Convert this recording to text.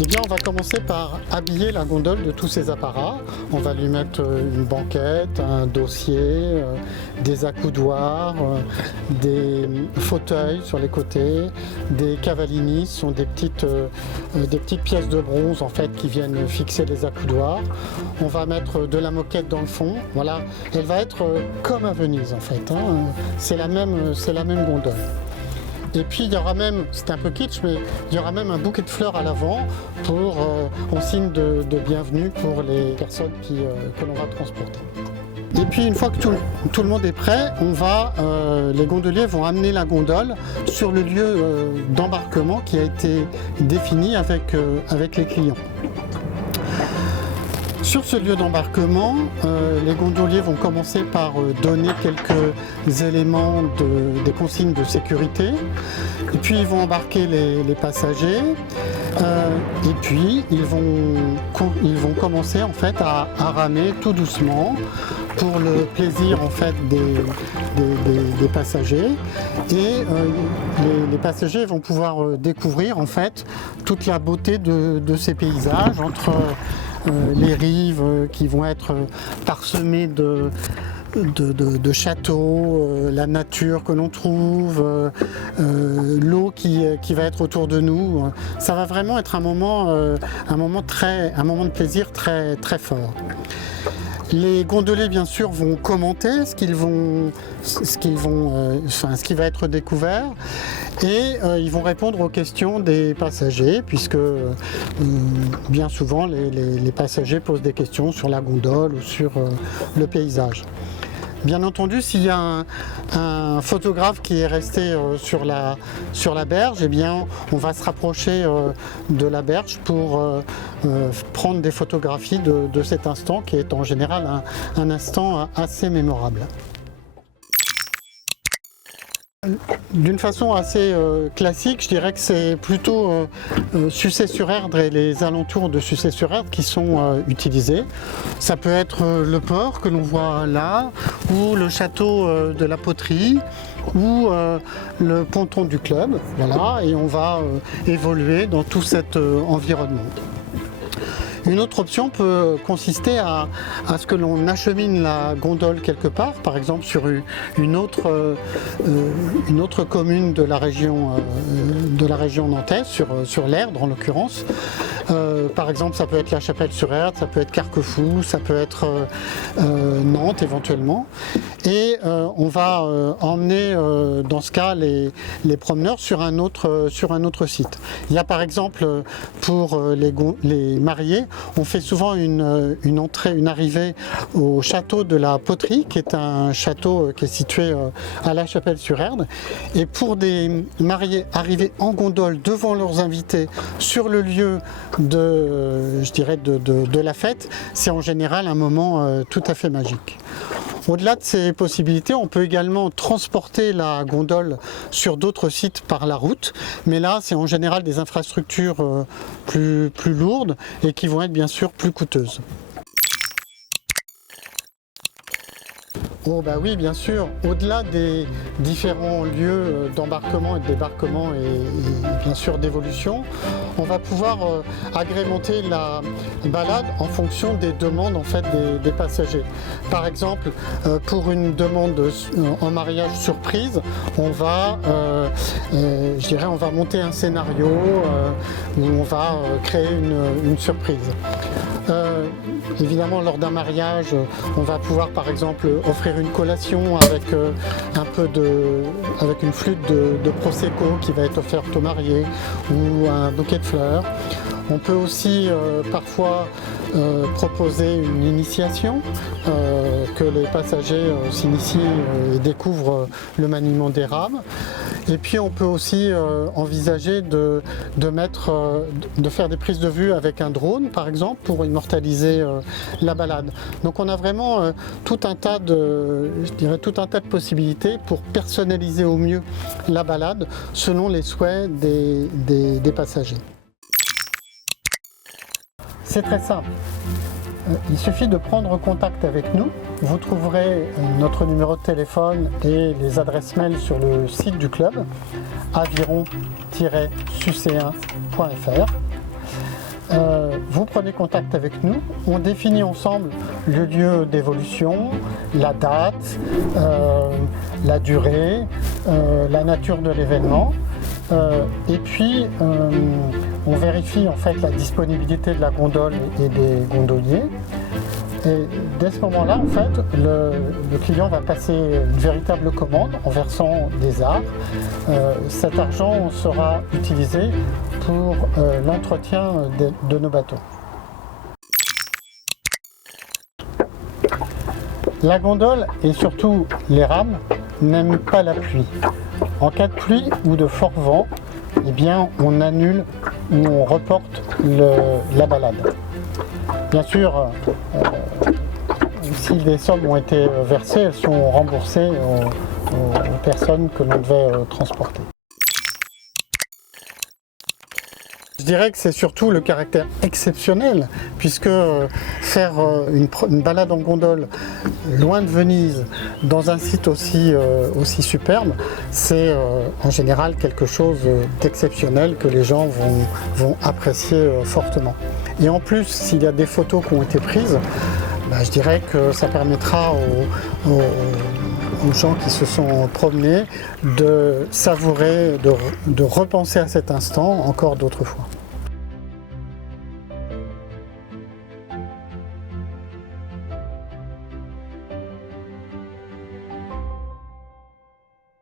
Eh bien, on va commencer par habiller la gondole de tous ces apparats. On va lui mettre une banquette, un dossier, des accoudoirs, des fauteuils sur les côtés, des cavallini, ce sont des petites pièces de bronze en fait qui viennent fixer les accoudoirs. On va mettre de la moquette dans le fond. Voilà, elle va être comme à Venise en fait. C'est la même gondole. Et puis il y aura même, c'est un peu kitsch, mais il y aura même un bouquet de fleurs à l'avant en signe de bienvenue pour les personnes que l'on va transporter. Et puis une fois que tout le monde est prêt, les gondoliers vont amener la gondole sur le lieu d'embarquement qui a été défini avec les clients. Sur ce lieu d'embarquement, les gondoliers vont commencer par donner quelques éléments des consignes de sécurité. Et puis ils vont embarquer les passagers. Et puis ils vont commencer en fait à ramer tout doucement pour le plaisir en fait des passagers. Et les passagers vont pouvoir découvrir en fait toute la beauté de ces paysages entre les rives qui vont être parsemées de châteaux, la nature que l'on trouve, l'eau qui va être autour de nous. Ça va vraiment être un moment de plaisir très, très fort. Les gondoliers, bien sûr, vont commenter ce qui va être découvert et ils vont répondre aux questions des passagers puisque bien souvent les passagers posent des questions sur la gondole ou sur le paysage. Bien entendu, s'il y a un photographe qui est resté sur la berge, eh bien, on va se rapprocher de la berge pour prendre des photographies de cet instant qui est en général un instant assez mémorable. D'une façon assez classique, je dirais que c'est plutôt Suçay-sur-Erdre et les alentours de Suçay-sur-Erdre qui sont utilisés. Ça peut être le port que l'on voit là, ou le château de la Poterie, ou le ponton du club. Voilà, et on va évoluer dans tout cet environnement. Une autre option peut consister à ce que l'on achemine la gondole quelque part, par exemple sur une autre commune de la région nantaise, sur l'Erdre en l'occurrence. Par exemple, ça peut être la Chapelle-sur-Erdre, ça peut être Carquefou, ça peut être Nantes éventuellement. Et on va emmener dans ce cas les promeneurs sur un autre site. Il y a par exemple pour les mariés, on fait souvent une arrivée au château de la Poterie, qui est un château qui est situé à la Chapelle-sur-Erdre. Et pour des mariés arrivés en gondole devant leurs invités sur le lieu de la fête, c'est en général un moment tout à fait magique. Au-delà de ces possibilités, on peut également transporter la gondole sur d'autres sites par la route, mais là c'est en général des infrastructures plus lourdes et qui vont être bien sûr plus coûteuses. Oh bah oui, bien sûr, au-delà des différents lieux d'embarquement et de débarquement et bien sûr d'évolution, on va pouvoir agrémenter la balade en fonction des demandes en fait des passagers. Par exemple, pour une demande en mariage surprise, on va monter un scénario où on va créer une surprise. Évidemment, lors d'un mariage, on va pouvoir par exemple offrir une collation avec avec une flûte de prosecco qui va être offerte aux mariés ou un bouquet de fleurs. On peut aussi parfois proposer une initiation, que les passagers s'initient et découvrent le maniement des rames. Et puis on peut aussi envisager de faire des prises de vue avec un drone par exemple pour immortaliser la balade. Donc on a vraiment tout un tas de possibilités pour personnaliser au mieux la balade selon les souhaits des passagers. C'est très simple. Il suffit de prendre contact avec nous. Vous trouverez notre numéro de téléphone et les adresses mail sur le site du club, aviron-sucéen.fr. vous prenez contact avec nous, on définit ensemble le lieu d'évolution, la date, la durée, la nature de l'événement, et puis on vérifie en fait la disponibilité de la gondole et des gondoliers. Et dès ce moment-là, en fait, le client va passer une véritable commande en versant des arts. Cet argent sera utilisé pour l'entretien de nos bateaux. La gondole et surtout les rames n'aiment pas la pluie. En cas de pluie ou de fort vent, eh bien, on annule ou on reporte la balade. Bien sûr, si les sommes ont été versées, elles sont remboursées aux personnes que l'on devait transporter. Je dirais que c'est surtout le caractère exceptionnel, puisque faire une balade en gondole loin de Venise, dans un site aussi superbe, c'est en général quelque chose d'exceptionnel que les gens vont apprécier fortement. Et en plus, s'il y a des photos qui ont été prises, je dirais que ça permettra aux gens qui se sont promenés de savourer, de repenser à cet instant encore d'autres fois.